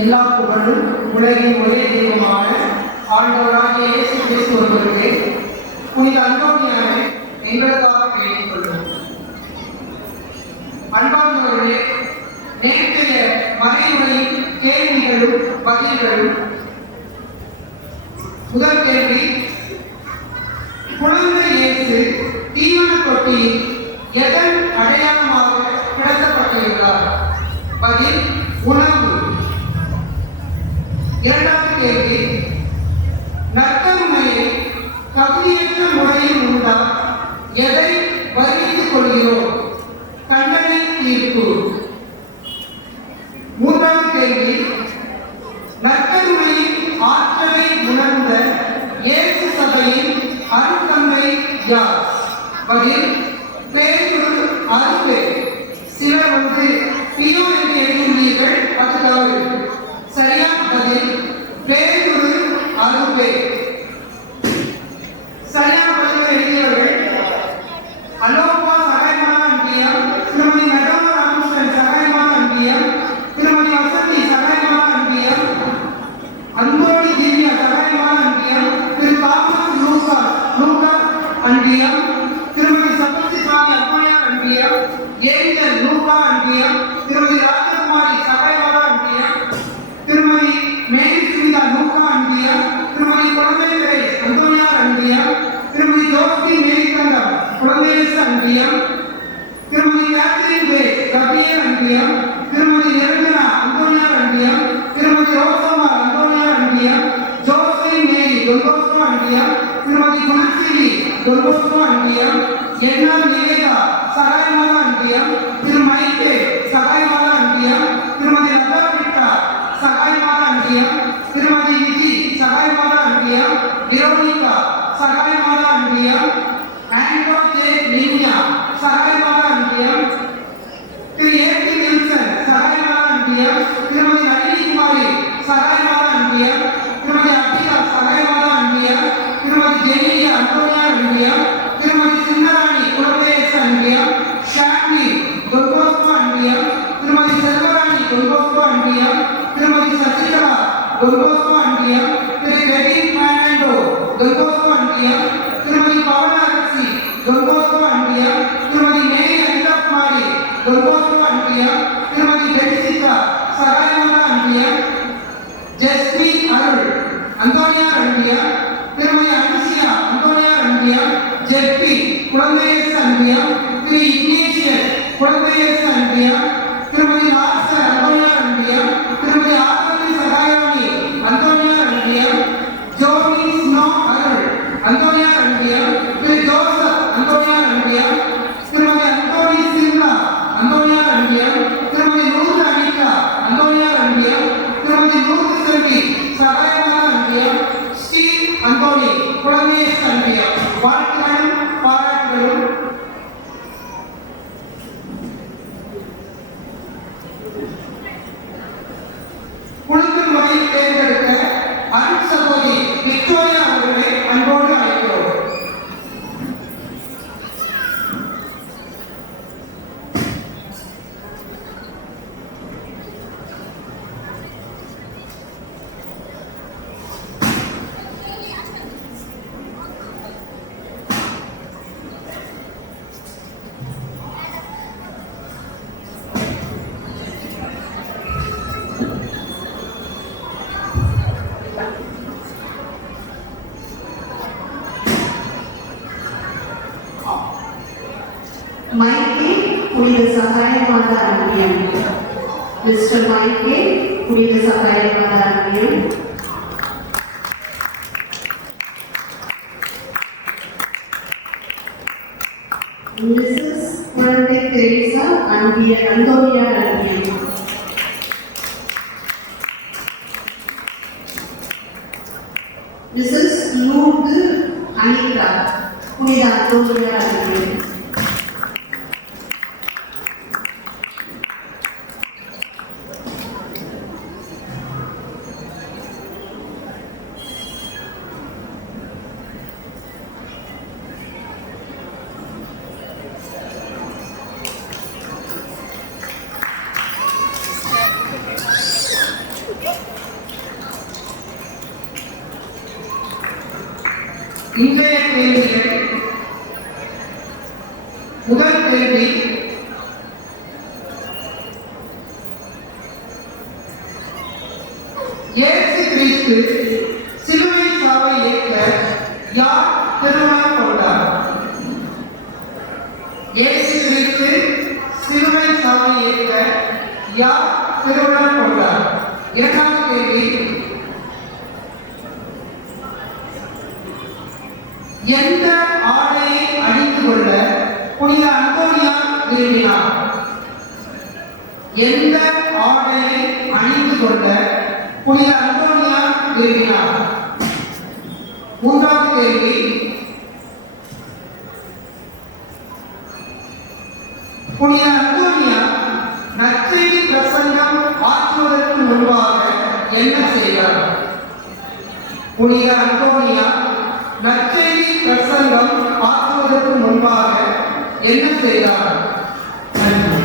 எல்லா புகழும் உலகின் ஒரே தெய்வமான ஆண்டவராகிய இயேசு கிறிஸ்து ஒருவருக்கே. புனித அந்தோனியாரை எங்களுக்காக வேண்டிக் கொள்ளும். அன்பார்ந்தவர்களே, நேற்றைய மறைவுரையின் கேள்விகளும் பதில்களும். முதல் கேள்வி: குழந்தை இயேசு தீவன தொட்டியில் எதன் அடையாளமாக கிடத்தப்பட்டிருந்தார்? பதில்: உணவு. இரண்டாவது கேள்வி: நற்கருணையை தகுதியற்ற முறையில் உண்டால் எதை வருவித்துக் கொள்கிறோம்? தண்டனை தீர்ப்பு. மூன்றாவது கேள்வி: நற்கருணையின் ஆற்றலை உணர்ந்த இயேசு சபையின் அருட்தந்தை யார்? பதில்: பேதுரு அருளே. சிலர் பியோ என்று எழுதியுள்ளீர்கள், அது தவறு. சரியான பதில் பேதுரு அருளே. சரியான பதிலை எழுதியவர்கள் அலோபா சகாயமான அன்பியம், திருமதி மெடோனா ராமகிருஷ்ணன் சகாயமான அன்பியம், திருமதி வசந்தி சகாயமான அன்பியம், அந்தோணி திவ்யா சகாயமான அன்பியம், திரு தாமஸ் லூகா அன்பியம், திருமதி சப்தசிவாமி அம்மையார் அன்பியம், ஏஞ்சல் லூகா அன்பியம், திருமதி ராஜகுமாரி சகாயமான அன்பியம், திருமதி மேரி சுமிதா லூகா அன்பியம், திருமதி குழந்தை அந்தோனியார் அன்பியம், திருமதி ஜோஸ்தி மேரிதங்கம் குழந்தையேசு அன்பியம், திருமதி கேத்ரின் பே கபியர் அன்பியம், திருமதி நிரஞ்சனா அந்தோனியார் அன்பியம், திருமதி ரோசம்மா அந்தோனியார் அன்பியம், ஜோஸ்லின் மேரி தொல்போஸ்கோ அன்பியம், திருமதி குணசிலி தொல்போஸ்கோ அன்பியம், என்ஆர் நிவேதா சகாயமான அன்பியம், திரு மைக்கே சகாயமான அன்பியம், திருமதி லதாபிட்டா சகாயமான அன்பியம், திருமதி விஜி சகாயமான அன்பியம், வெரோனிகா சகாயமான அன்பியம், ஆண்டோ ஜே லினியா சகாயமான அன்பியம், திரு ஏபி வில்சன் சகாயமான அன்பியம், திருமதி நளினி குமாரி சகாயமான அன்பியம், திருமதி அபிதா சகாயமான அன்பியம், திருமதி ஜெனியா அந்தோனியார் அன்பியம், திருமதி சின்னராணி குழந்தையேசு அன்பியம், ஷாக்னி தொல்போஸ்கோ அன்பியம், திருமதி செல்வராணி தொல்போஸ்கோ அன்பியம், திருமதி சசிகலா தொல்போஸ்கோ அன்பியம், திரு கெவின் மேனண்டோ தொல்போஸ்கோ அன்பியம், திருமதி பவனாரசி தொல்போஸ்கோ அன்பியம், திருமதி மேரி அனிதாகுமாரி தொல்போஸ்கோ அன்பியம், திருமதி பென்சிகா சகாயமான அன்பியம், ஜெஸ்மி அருள் அந்தோனியார் அன்பியம், திருமதி அனுசியா அந்தோனியார் அன்பியம், ஜெப்பி குழந்தையேசு அன்பியம், திரு இக்னேஷியஸ் குழந்தையேசு அன்பியம், திருமதி லாசர் அந்தோனியார் அன்பியம், திருமதி ஆரோனி சகாயவாணி அந்தோனியார் அன்பியம், ஜோனி ஸ்னோ அருள் அந்தோனியார் அன்பியம், திரு ஜோசப் அந்தோனியார் அன்பியம், திருமதி அந்தோனி சிம்லா அந்தோனியார் அன்பியம், திருமதி நூறு அனிகா அந்தோனியார் அன்பியம், திருமதி நூறு செல்வி சகாயமான அன்பியம், ஸ்டீவ் அந்தோனி குழந்தையேசு அன்பியம். வாழ்த்துகளும் பாராட்டுகளும். குழுத்து முறையில் தேர்ந்தெடுத்த அருட் சகோதரி விக்டோரியா அவர்களை அன்போடு அழைக்கிறோம். மைக்கே புனித சகாயமான அன்பியம். மிஸ்டர் மைக்கே புனித சகாயமான அன்பியம். மிஸ்ஸஸ் குழந்தை தெரேசா அன்பியர் அந்தோனியார் அன்பியம். மிஸ்ஸஸ் லூர்து அனிதா புனித அந்தோனியார் அன்பியம். இன்றைய கேள்விகள். முதல் கேள்வி, இயேசு கிறிஸ்து சிலுவை சாவை ஏற்க யார் திருமணம் கொண்டார்? இயேசு கிறிஸ்து சிலுவை சாவை ஏற்க யார் திருமணம் கொண்டார்? இரண்டாவது கேள்வி, எந்த ஆடையை அணிந்து கொள்ள புனித அந்தோனியார் விரும்பினார்? எந்த ஆடையை அணிந்து கொள்ள புனித அந்தோனியார் விரும்பினார்? மூன்றாவது கேள்வி, புனித அந்தோனியார் நற்செய்தி பிரசங்கம் ஆற்றுவதற்கு முன்பாக என்ன செய்தார்? புனித அந்தோனியார் நற்செய்தி பிரசங்கம் ஆற்றுவதற்கு முன்பாக என்ன செய்தார்? நன்றி.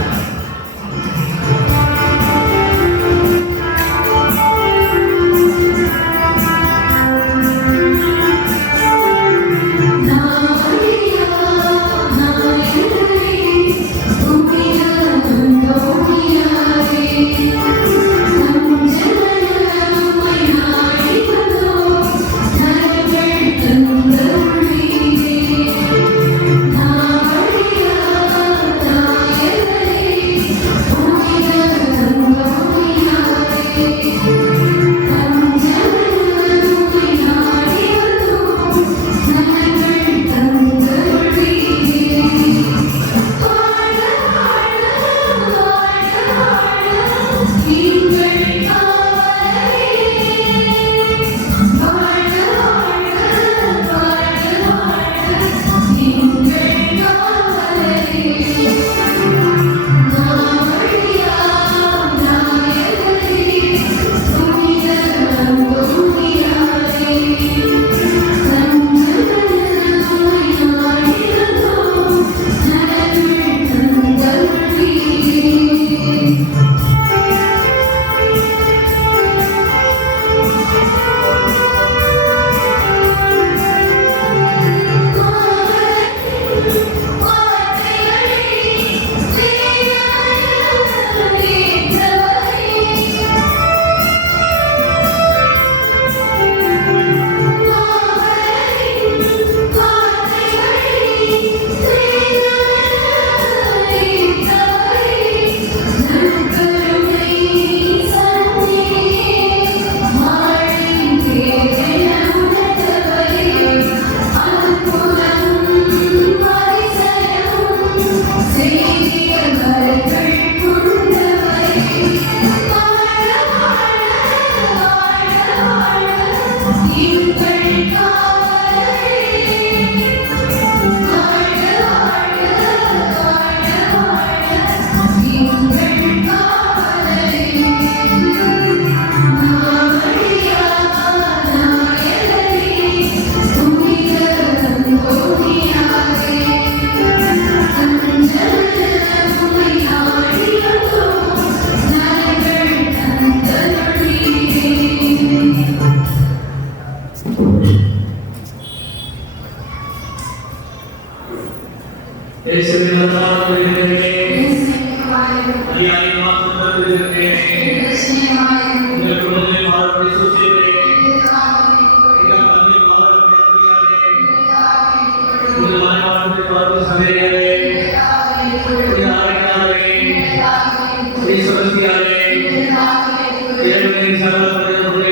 Terima kasih.